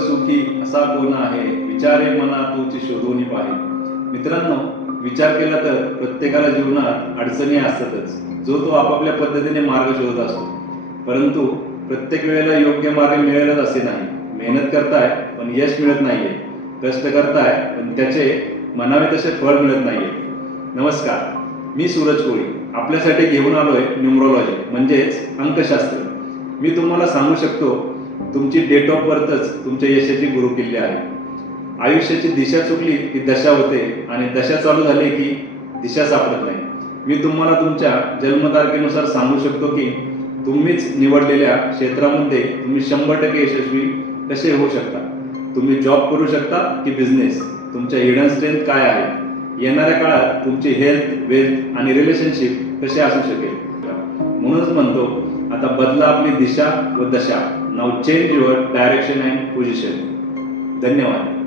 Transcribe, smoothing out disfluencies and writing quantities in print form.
सुखी असा कोण आहे, विचारे मना तूची शोधून पाहे. मित्रांनो, विचार केला तर प्रत्येकाला जीवनात अडचणी असतातच. जो तो आपापल्या पद्धतीने मार्ग शोधत असतो. परंतु प्रत्येक वेळेला योग्य मार्ग मिळेलच असे नाही. मेहनत करताय पण यश मिळत नाहीये, कष्ट करताय पण त्याचे म्हणावे तसे फळ मिळत नाहीये. नमस्कार, मी सूरज कोळी आपल्यासाठी घेऊन आलोय न्यूमरोलॉजी म्हणजेच अंकशास्त्र. मी तुम्हाला सांगू शकतो, तुमची डेट ऑफ बर्थच तुमच्या यशाची गुरुकिल्ली आहे. आयुष्याची दिशा चुकली की दशा होते आणि दशा चालू झाली की दिशा सापडत नाही. मी तुम्हाला तुमच्या जन्मतारखेनुसार सांगू शकतो की तुम्हीच निवडलेल्या क्षेत्रामध्ये तुम्ही 100% यशस्वी कसे होऊ शकता. तुम्ही जॉब करू शकता की बिझनेस, तुमच्या हिडन स्ट्रेंथ काय आहे, येणाऱ्या काळात तुमची हेल्थ, वेल्थ आणि रिलेशनशिप कसे असू शकेल. म्हणूनच म्हणतो, आता बदला आपली दिशा व दशा. Now change your direction and position. धन्यवाद.